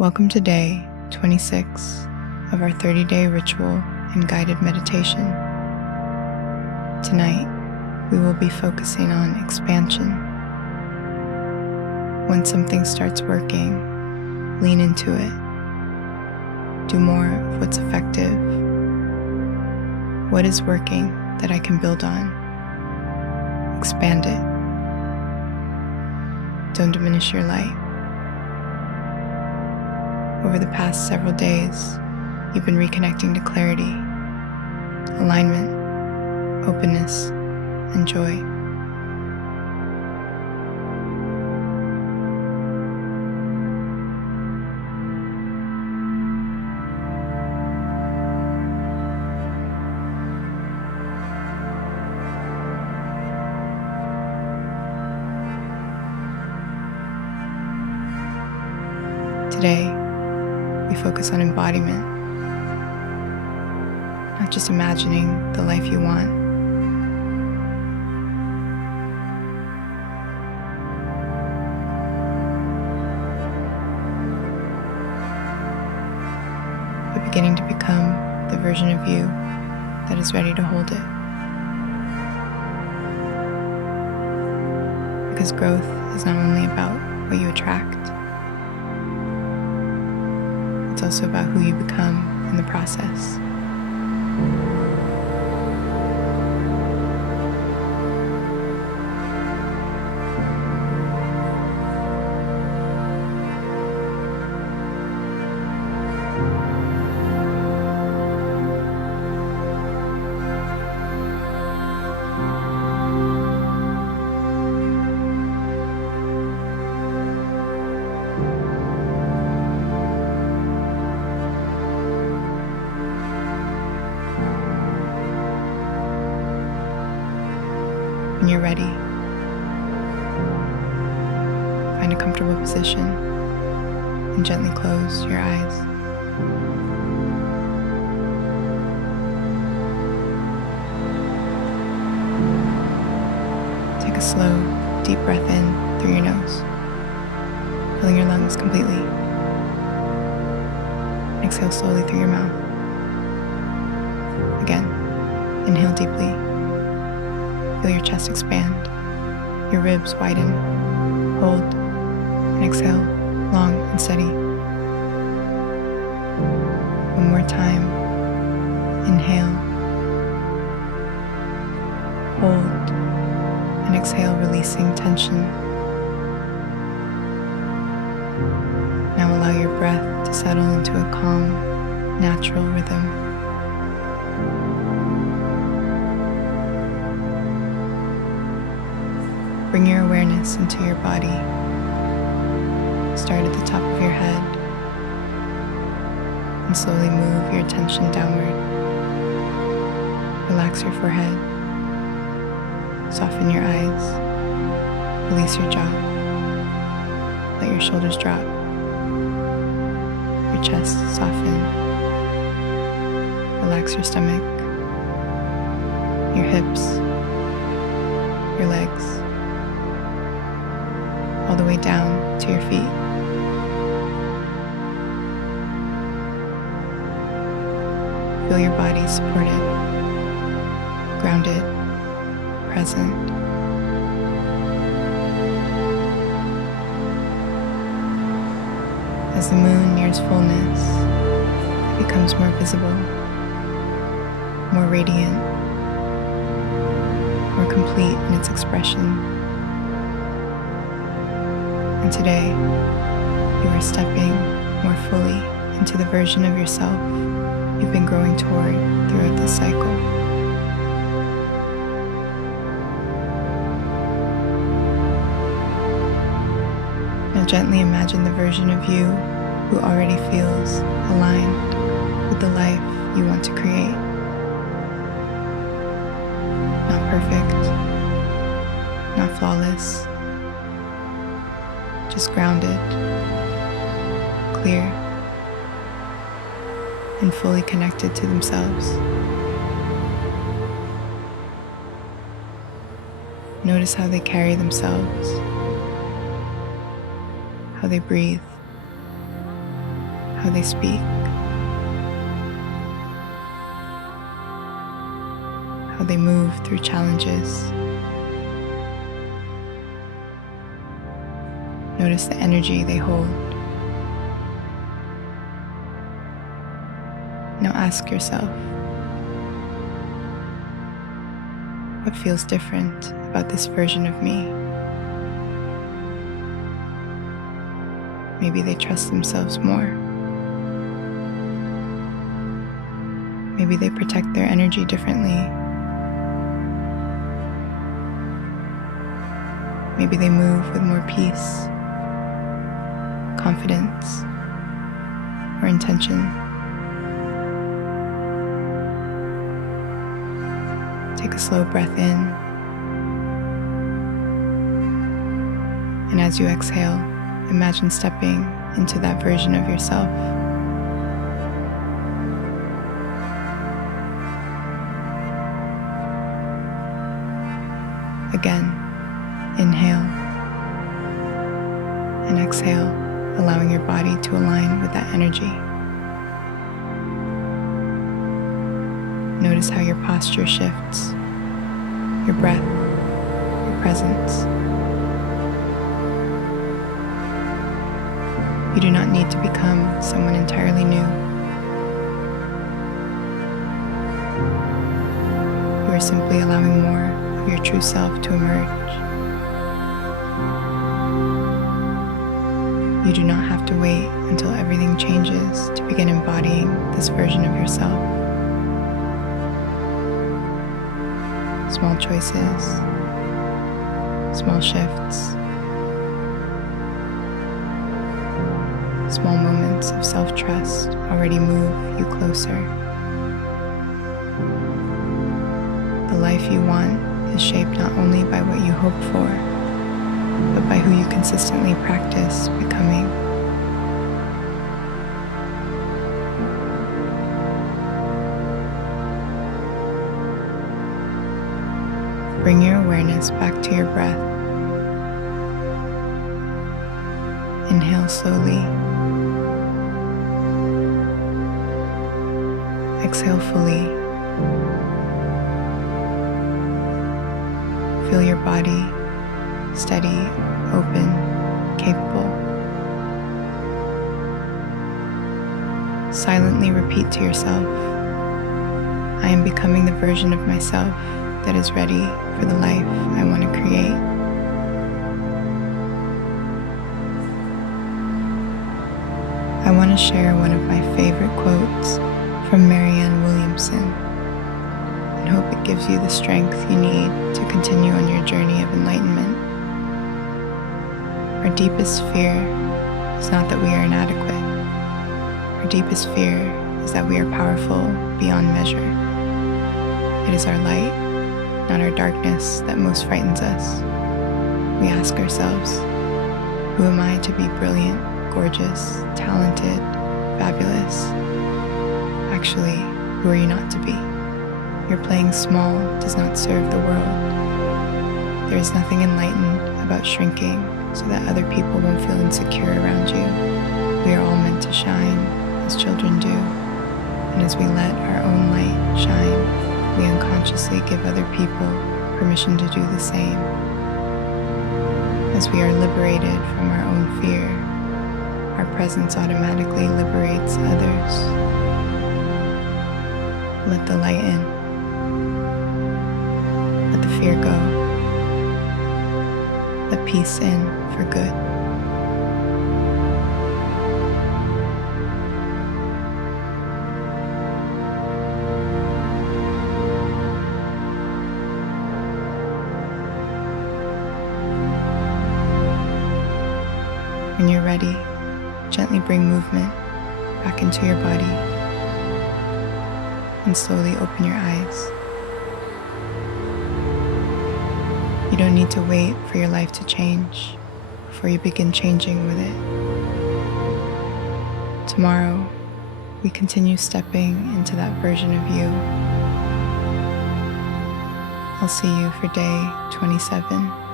Welcome to day 26 of our 30-day ritual and guided meditation. Tonight, we will be focusing on expansion. When something starts working, lean into it. Do more of what's effective. What is working that I can build on? Expand it. Don't diminish your light. Over the past several days, you've been reconnecting to clarity, alignment, openness, and joy. Today, we focus on embodiment, not just imagining the life you want, but beginning to become the version of you that is ready to hold it. Because growth is not only about what you attract, it's also about who you become in the process. When you're ready, find a comfortable position and gently close your eyes. Take a slow, deep breath in through your nose, filling your lungs completely. And exhale slowly through your mouth. Again, inhale deeply. Feel your chest expand, your ribs widen. Hold and exhale, long and steady. One more time. Inhale. Hold and exhale, releasing tension. Now allow your breath to settle into a calm, natural rhythm. Bring your awareness into your body. Start at the top of your head and slowly move your attention downward. Relax your forehead. Soften your eyes. Release your jaw. Let your shoulders drop. Your chest soften. Relax your stomach, your hips, your legs, all the way down to your feet. Feel your body supported, grounded, present. As the moon nears fullness, it becomes more visible, more radiant, more complete in its expression. And today, you are stepping more fully into the version of yourself you've been growing toward throughout this cycle. Now gently imagine the version of you who already feels aligned with the life you want to create. Not perfect, not flawless, just grounded, clear, and fully connected to themselves. Notice how they carry themselves, how they breathe, how they speak, how they move through challenges. Notice the energy they hold. Now ask yourself, what feels different about this version of me? Maybe they trust themselves more. Maybe they protect their energy differently. Maybe they move with more peace, confidence, or intention. Take a slow breath in, and as you exhale, imagine stepping into that version of yourself. Again, inhale and exhale, allowing your body to align with that energy. Notice how your posture shifts, your breath, your presence. You do not need to become someone entirely new. You are simply allowing more of your true self to emerge. You do not have to wait until everything changes to begin embodying this version of yourself. Small choices, small shifts, small moments of self-trust already move you closer. The life you want is shaped not only by what you hope for, but by who you consistently practice becoming. Bring your awareness back to your breath. Inhale slowly. Exhale fully. Feel your body steady, open, capable. Silently repeat to yourself, I am becoming the version of myself that is ready for the life I want to create. I want to share one of my favorite quotes from Marianne Williamson and hope it gives you the strength you need to continue on your journey of enlightenment. Our deepest fear is not that we are inadequate. Our deepest fear is that we are powerful beyond measure. It is our light, not our darkness, that most frightens us. We ask ourselves, who am I to be brilliant, gorgeous, talented, fabulous? Actually, who are you not to be? Your playing small does not serve the world. There is nothing enlightened about shrinking so that other people won't feel insecure around you. We are all meant to shine, as children do, and as we let our own light shine, we unconsciously give other people permission to do the same. As we are liberated from our own fear, our presence automatically liberates others. Let the light in. Let the fear go. Let peace in for good. When you're ready, gently bring movement back into your body and slowly open your eyes. You don't need to wait for your life to change before you begin changing with it. Tomorrow, we continue stepping into that version of you. I'll see you for day 27.